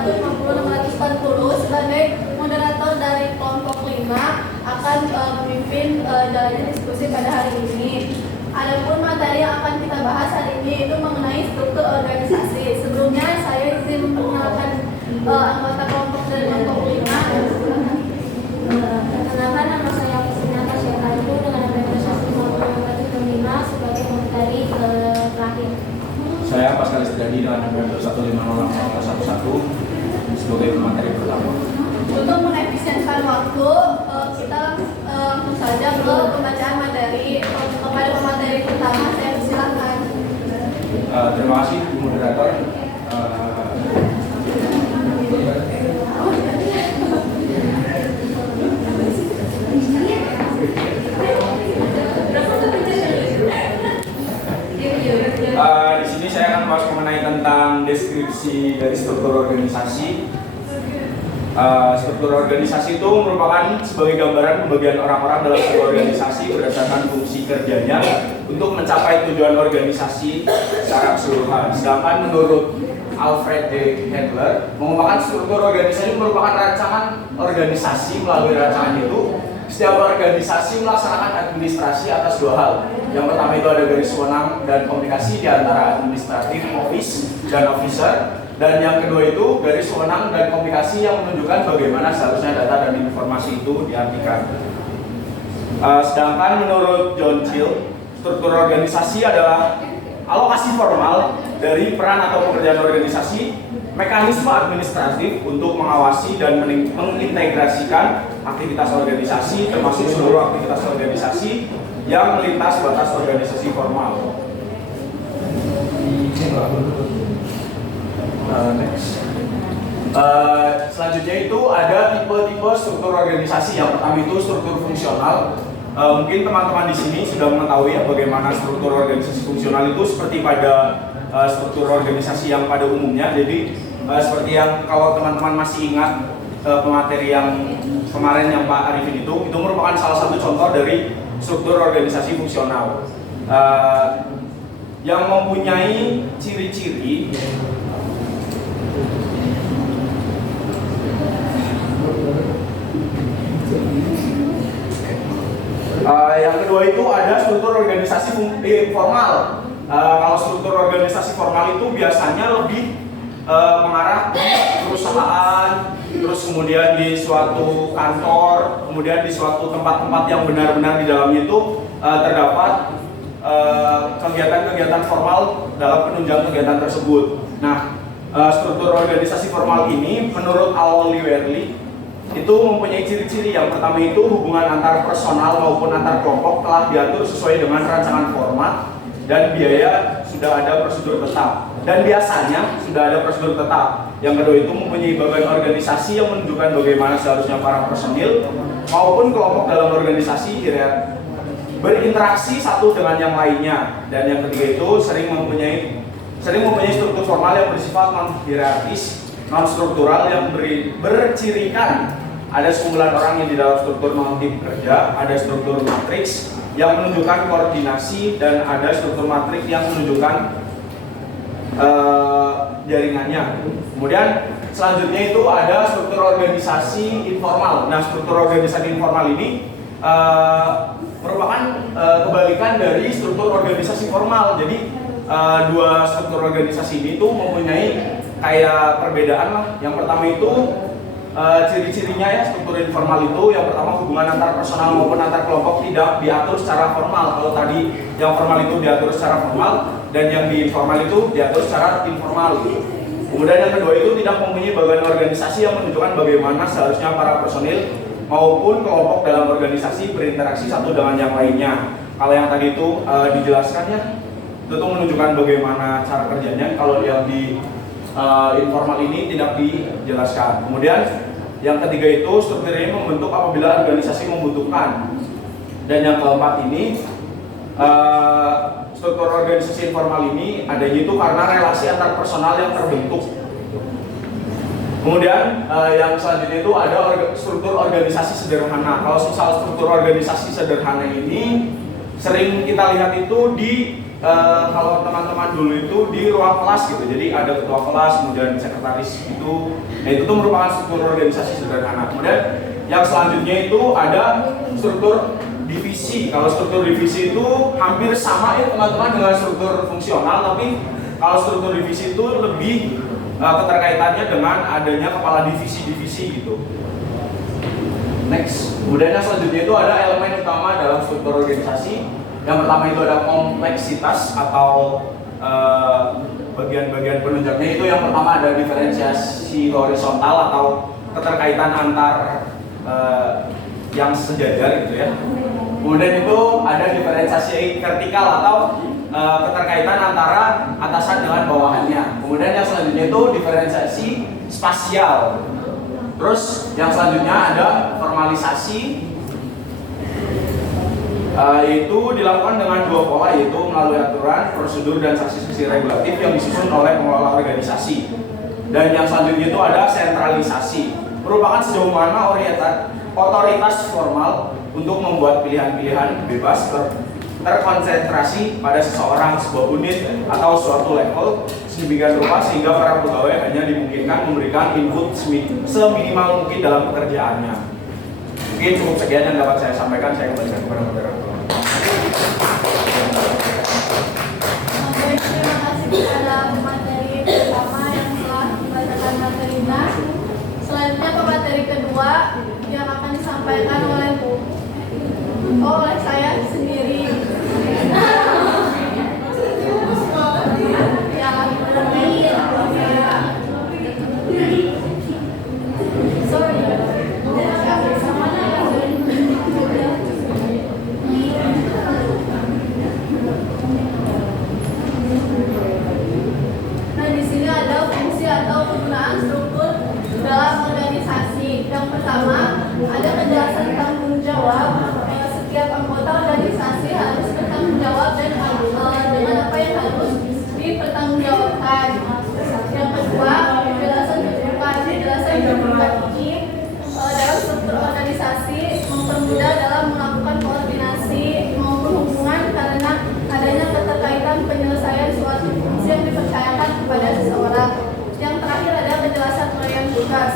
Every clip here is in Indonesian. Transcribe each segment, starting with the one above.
150-640 sebagai moderator dari kelompok 5 akan memimpin jalannya diskusi pada hari ini. Adapun materi yang akan kita bahas hari ini itu mengenai struktur organisasi. Sebelumnya saya izin memperkenalkan anggota kelompok dari kelompok 5. Perkenalkan, nama saya Natasha Syekhayu dengan representasi kelompok 5 sebagai materi terakhir. Saya Pascal Istiadi dengan nomor 1508011 sebagai materi pertama. Untuk mengefisienkan waktu, kita langsung saja ke pembacaan materi. Kepada pemateri pertama, saya persilakan. Terima kasih, moderator. Di sini saya akan bahas mengenai tentang deskripsi dari struktur organisasi. Struktur organisasi itu merupakan sebagai gambaran pembagian orang-orang dalam sebuah organisasi berdasarkan fungsi kerjanya untuk mencapai tujuan organisasi secara keseluruhan. Sedangkan menurut Alfred D. Handler, mengembangkan struktur organisasi merupakan rancangan organisasi. Melalui rancangan itu, setiap organisasi melaksanakan administrasi atas dua hal. Yang pertama itu ada garis wewenang dan komunikasi di antara administratif office dan officer. Dan yang kedua itu garis wewenang dan komunikasi yang menunjukkan bagaimana seharusnya data dan informasi itu diartikan. Sedangkan menurut John Chill, struktur organisasi adalah alokasi formal dari peran atau pekerjaan organisasi, mekanisme administratif untuk mengawasi dan mengintegrasikan aktivitas organisasi, termasuk seluruh aktivitas organisasi yang melintas batas organisasi formal. Selanjutnya itu ada tipe-tipe struktur organisasi. Yang pertama itu struktur fungsional. Mungkin teman-teman di sini sudah mengetahui ya bagaimana struktur organisasi fungsional itu seperti pada struktur organisasi yang pada umumnya. Jadi seperti yang kalau teman-teman masih ingat pemateri yang kemarin yang Pak Arifin itu merupakan salah satu contoh dari struktur organisasi fungsional yang mempunyai ciri-ciri yang kedua itu ada struktur organisasi formal. Kalau struktur organisasi formal itu biasanya lebih mengarah di perusahaan, terus kemudian di suatu kantor, kemudian di suatu tempat-tempat yang benar-benar di dalamnya itu terdapat kegiatan-kegiatan formal dalam penunjang kegiatan tersebut. Nah, struktur organisasi formal ini menurut Al-Liwerli itu mempunyai ciri-ciri. Yang pertama itu hubungan antar personal maupun antar kelompok telah diatur sesuai dengan rancangan format dan biaya sudah ada prosedur tetap. Dan biasanya sudah ada prosedur tetap. Yang kedua itu mempunyai bagian organisasi yang menunjukkan bagaimana seharusnya para personil maupun kelompok dalam organisasi berinteraksi satu dengan yang lainnya. Dan yang ketiga itu sering mempunyai struktur formal yang bersifat non-hierarkis, non-struktural yang bercirikan ada sekumpulan orang yang di dalam struktur tim kerja, ada struktur matriks yang menunjukkan koordinasi, dan ada struktur matriks yang menunjukkan jaringannya. Kemudian selanjutnya itu ada struktur organisasi informal. Nah, struktur organisasi informal ini merupakan kebalikan dari struktur organisasi formal. Jadi dua struktur organisasi ini tuh mempunyai kayak perbedaan lah. Yang pertama itu ciri-cirinya ya, struktur informal itu yang pertama hubungan antar personal maupun antar kelompok tidak diatur secara formal. Kalau tadi yang formal itu diatur secara formal dan yang di informal itu diatur secara informal. Kemudian yang kedua itu tidak mempunyai bagian organisasi yang menunjukkan bagaimana seharusnya para personil maupun kelompok dalam organisasi berinteraksi satu dengan yang lainnya. Kalau yang tadi itu dijelaskannya itu menunjukkan bagaimana cara kerjanya. Kalau yang di informal ini tidak dijelaskan. Kemudian yang ketiga itu struktur ini membentuk apabila organisasi membutuhkan. Dan yang keempat ini struktur organisasi informal ini adanya itu karena relasi antar personal yang terbentuk. Kemudian yang selanjutnya itu ada struktur organisasi sederhana. Kalau soal struktur organisasi sederhana ini sering kita lihat itu di kalau teman-teman dulu itu di ruang kelas gitu, jadi ada ketua kelas, kemudian sekretaris itu, nah itu tuh merupakan struktur organisasi sederhana. Kemudian yang selanjutnya itu ada struktur divisi. Kalau struktur divisi itu hampir sama ya teman-teman dengan struktur fungsional, tapi kalau struktur divisi itu lebih keterkaitannya dengan adanya kepala divisi-divisi gitu. Next, kemudian yang selanjutnya itu ada elemen utama dalam struktur organisasi. Yang pertama itu ada kompleksitas atau bagian-bagian penunjangnya. Itu yang pertama ada diferensiasi horizontal atau keterkaitan antar yang sejajar gitu ya. Kemudian itu ada diferensiasi vertikal atau keterkaitan antara atasan dengan bawahannya. Kemudian yang selanjutnya itu diferensiasi spasial. Terus yang selanjutnya ada formalisasi, yaitu dilakukan dengan dua pola, yaitu melalui aturan, prosedur, dan saksi-saksi regulatif yang disusun oleh pengelola organisasi. Dan yang selanjutnya itu ada sentralisasi, merupakan sejauh mana otoritas formal untuk membuat pilihan-pilihan bebas terkonsentrasi pada seseorang, sebuah unit, atau suatu level sedemikian rupa sehingga para pegawai hanya dimungkinkan memberikan input seminimal mungkin dalam pekerjaannya. Mungkin cukup sekian yang dapat saya sampaikan. Saya kembalikan kepada moderator. Baik, terima kasih kepada materi pertama yang telah dibacakan materinya. Selanjutnya ke materi kedua yang akan disampaikan oleh saya sendiri. Nah, di sini ada fungsi atau penggunaan struktur dalam organisasi. Yang pertama, ada kejelasan tanggung jawab. Setiap anggota organisasi harus bertanggung jawab dan dengan apa yang harus dipertanggungjawabkan. Yang kedua, kejelasan kedudukan. Kejelasan kedudukan ini dalam struktur organisasi mempermudah dalam melakukan koordinasi maupun hubungan karena adanya keterkaitan penyelesaian suatu fungsi yang dipercayakan kepada seseorang. Yang terakhir ada kejelasan pelayan tugas,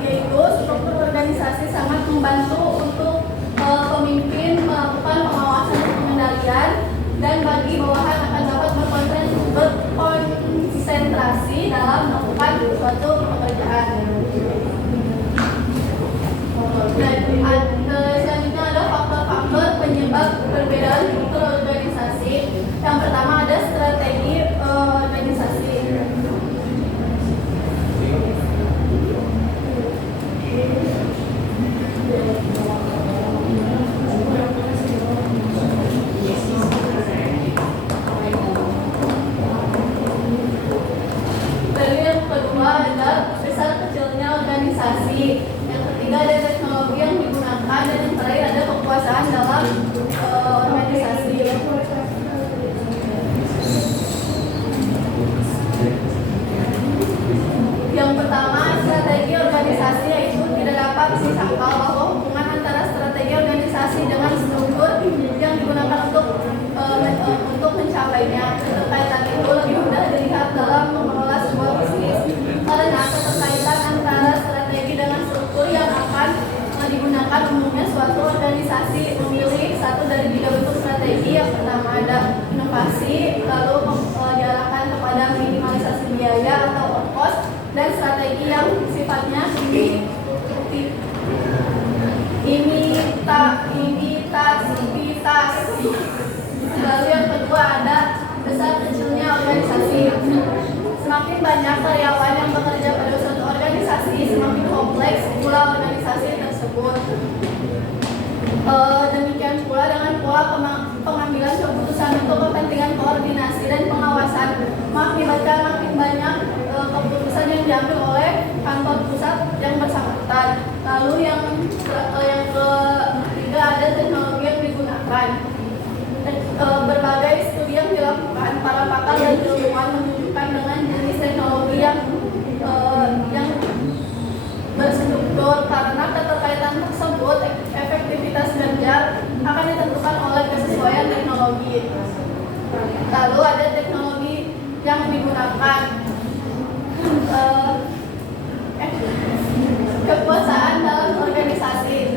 yaitu struktur organisasi sangat membantu untuk pemimpin melakukan pengawasan dan pengendalian, dan bagi bawahan akan dapat berkonsentrasi dalam melakukan suatu pekerjaan. Selanjutnya ada faktor-faktor penyebab perbedaan struktur organisasi. Yang pertama ada strategi organisasi. Lalu yang kedua ada besar kecilnya organisasi. Yang ketiga ada teknologi yang digunakan, dan yang terakhir ada kekuasaan dalam organisasi. Yang pertama, strategi organisasi, yaitu tidak dapat disangkal bahwa hubungan antara strategi organisasi dengan struktur yang digunakan untuk mencapainya. Keterkaitan itu lebih mudah dilihat dalam mengelola sebuah bisnis, karena keterkaitan antara strategi dengan struktur yang akan digunakan umumnya suatu organisasi memilih satu dari tiga bentuk strategi. Yang pertama ada inovasi, lalu diarahkan kepada minimalisasi biaya atau cost, dan strategi yang sifatnya imitasi. Lalu yang kedua ada besar kecilnya organisasi. Semakin banyak karyawan yang bekerja pada suatu organisasi, semakin kompleks pula organisasi tersebut. Demikian pula dengan pola pengambilan keputusan untuk kepentingan koordinasi dan pengawasan, mengakibatkan makin banyak keputusan yang diambil oleh kantor pusat yang bersangkutan. Lalu yang ketiga ada teknologi yang digunakan. Berbagai studi yang dilakukan para pakar dan ilmuwan menunjukkan dengan jenis teknologi yang berstruktur, karena keterkaitan tersebut efektivitas kerja akan ditentukan oleh kesesuaian teknologi. Lalu ada teknologi yang digunakan. Kekuasaan dalam organisasi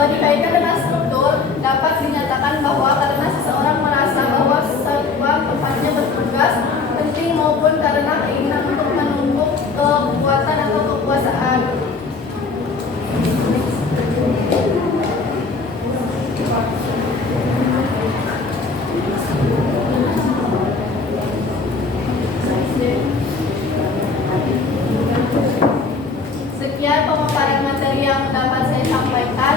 dikaitkan dengan struktur dapat dinyatakan bahwa karena seseorang merasa bahwa sebuah tempatnya bertugas penting maupun karena keinginan untuk menumpuk kekuatan atau kekuasaan. Sekian pemaparan materi yang dapat saya sampaikan.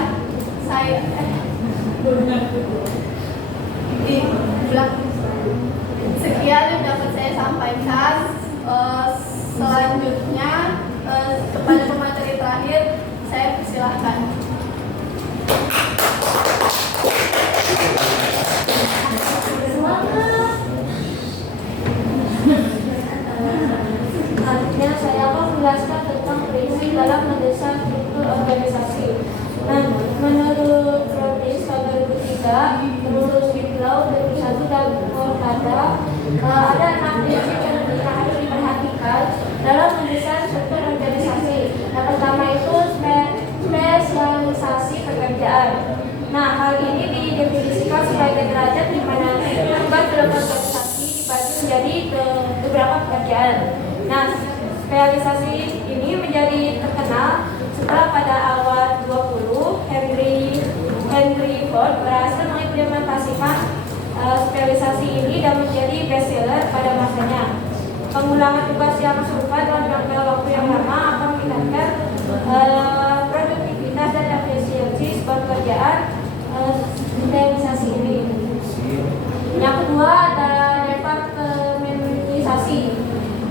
Sekian yang dapat saya sampaikan. Selanjutnya kepada pemateri terakhir saya persilahkan. Selanjutnya saya akan menjelaskan tentang prinsip dalam mendesain struktur organisasi. Nah, menurut Prodis tahun 2003, terus Wicklow 2001 dan Mortada, ada 6 prinsip yang harus diperhatikan dalam mendesain struktur organisasi. Yang pertama itu spesialisasi pekerjaan. Nah, hal ini didefinisikan sebagai derajat di mana tugas dalam organisasi dibagi menjadi beberapa pekerjaan. Nah, spesialisasi ini menjadi terkenal setelah pada awal 20 Henry Ford berhasil mengimplementasikan spesialisasi ini dan menjadi bestseller pada masanya. Pengulangan tugas yang serupa dalam jangka waktu yang lama akan meningkatkan produktivitas dan efisiensi sebuah pekerjaan spesialisasi ini. Yang kedua ada departementalisasi.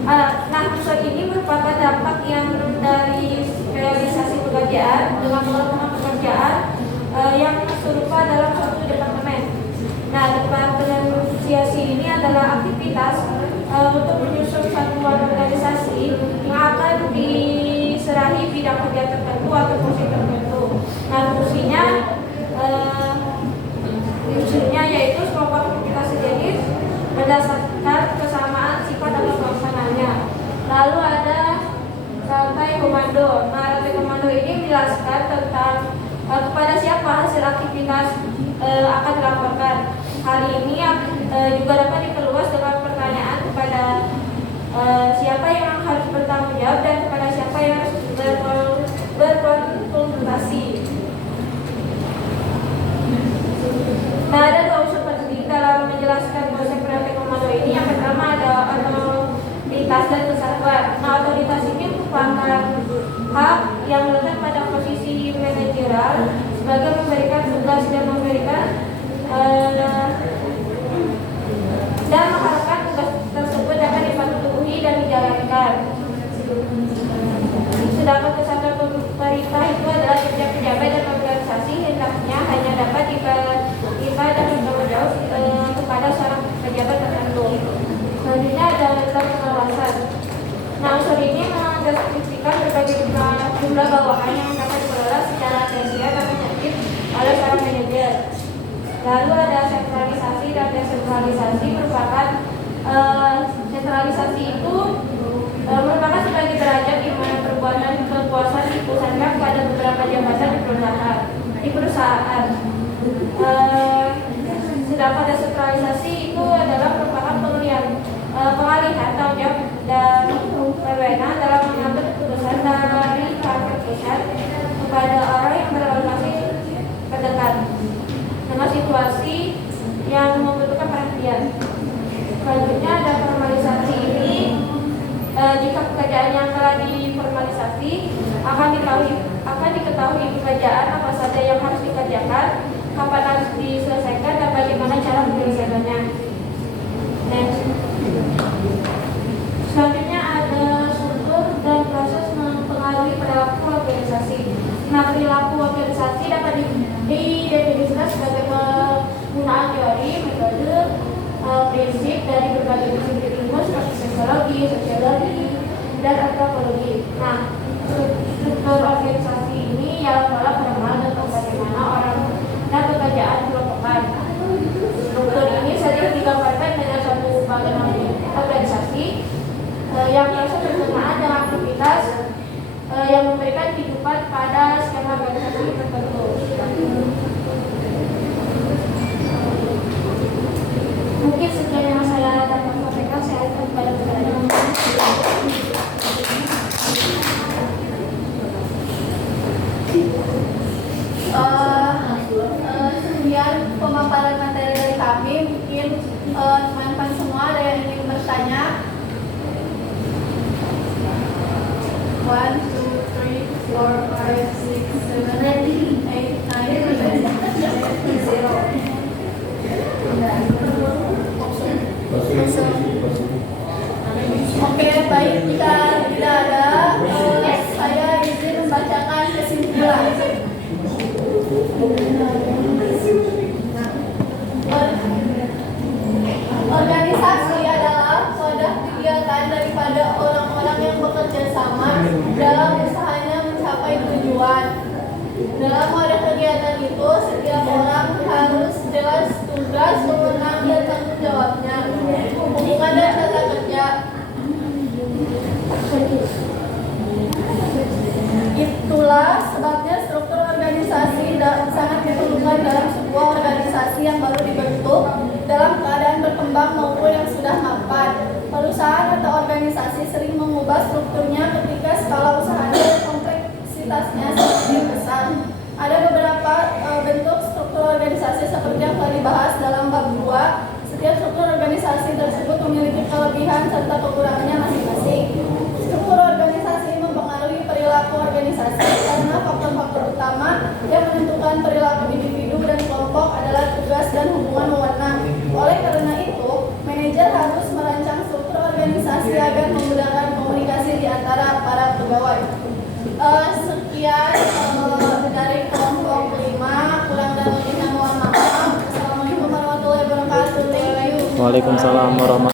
Nah, unsur ini merupakan dampak yang dari realisasi pekerjaan dengan pengembangan pekerjaan yang serupa dalam suatu departemen. Nah, departementalisasi ini adalah aktivitas untuk menyusun satuan organisasi yang akan diserahi bidang kerja tertentu atau fungsi tertentu. Nah, fungsinya yaitu sekelompok aktivitas sejenis berdasarkan kesamaan sifat atau pelaksanaannya. Lalu ada rantai komando. Nah, rantai komando ini menjelaskan tentang kepada siapa hasil aktivitas akan dilaporkan. Hal ini juga dapat diperluas dengan pertanyaan kepada siapa yang harus bertanggung jawab dan kepada siapa yang harus berkonsultasi. Nah, ada 2 unsur penting dalam menjelaskan konsep rantai komando ini. Yang pertama ada otoritas dan kesatuan. Nah, otoritas ini merupakan hak yang letak pada posisi manajerial sebagai memberikan tugas dan memberikan dan mengharapkan tugas tersebut dapat dipatuhi dan dijalankan. Sedangkan kesatuan pemerintah itu adalah pejabat dan organisasi hendaknya hanya dapat dan bertanggung jawab kepada seorang pejabat tertentu. Selanjutnya ada level pengawasan. Nah, unsur ini mendeskripsikan berbagai jumlah bawahan yang dapat dikelola secara tersier dan tertib oleh seorang manajer. Lalu ada sentralisasi dan desentralisasi. Merupakan sentralisasi itu merupakan sebagai derajat di mana perbuatan kekuasaan dipusatkan pada beberapa jabatan di perusahaan. Sedangkan desentralisasi itu adalah merupakan pengalihan tanggung jawab dan wewenang dalam mengambil keputusan dari kantor pusat kepada orang yang beralokasi terdekat dengan situasi yang membutuhkan perhatian. Selanjutnya ada formalisasi ini. Jika pekerjaan yang telah diformalisasi akan diketahui pekerjaan apa saja yang harus dikerjakan, kapan harus diselesaikan, dan bagaimana cara menyelesaikannya. Selanjutnya ada struktur dan proses mempengaruhi perilaku organisasi. Nah, perilaku organisasi dapat didefinisikan sebagai penggunaan teori, metode, prinsip dari berbagai disiplin ilmu seperti sosiologi, dan antropologi. Nah, struktur organisasi ini ialah pola pengembangan tentang bagaimana orang dan pekerjaan dikelompokkan. Struktur ini sering digambarkan dengan suatu bangunan organisasi yang biasa berkenaan dengan aktivitas yang memberikan kehidupan pada skema organisasi tertentu. Mungkin sekian yang saya dapat sampaikan. Saya akan kepada Sekian pemaparan materi dari kami. Mungkin teman-teman semua ada yang ingin bertanya. 1, 2, 3, 4, 5, 6, 7, 8, 9, 10. Oke, baik, jika tidak ada, saya izin membacakan kesimpulan. Organisasi adalah wadah kegiatan daripada orang-orang yang bekerja sama dalam usahanya mencapai tujuan. Dalam wadah kegiatan itu, setiap orang harus jelas tugas, wewenang, dan tanggung jawabnya. Hubungan dan tata kerja. Itulah sebabnya struktur organisasi sangat diperlukan dalam sebuah organisasi yang baru dibentuk dalam keadaan berkembang maupun yang sudah mapan. Perusahaan atau organisasi sering mengubah strukturnya ketika skala usahanya dan kompleksitasnya semakin besar. Ada beberapa bentuk struktur organisasi seperti yang telah dibahas dalam bab 2. Setiap struktur organisasi tersebut memiliki kelebihan serta kekurangannya masing-masing. Struktur organisasi mempengaruhi perilaku organisasi karena faktor-faktor utama yang menentukan perilaku individu dan kelompok adalah tugas dan hubungan wewenang. Oleh karena itu, manajer harus merancang struktur organisasi agar memudahkan komunikasi di antara para pegawai. Sekian dari kelompok 5, kurang dan lebihnya mohon maaf. Assalamualaikum warahmatullahi wabarakatuh. Waalaikumsalam warahmatullahi wabarakatuh.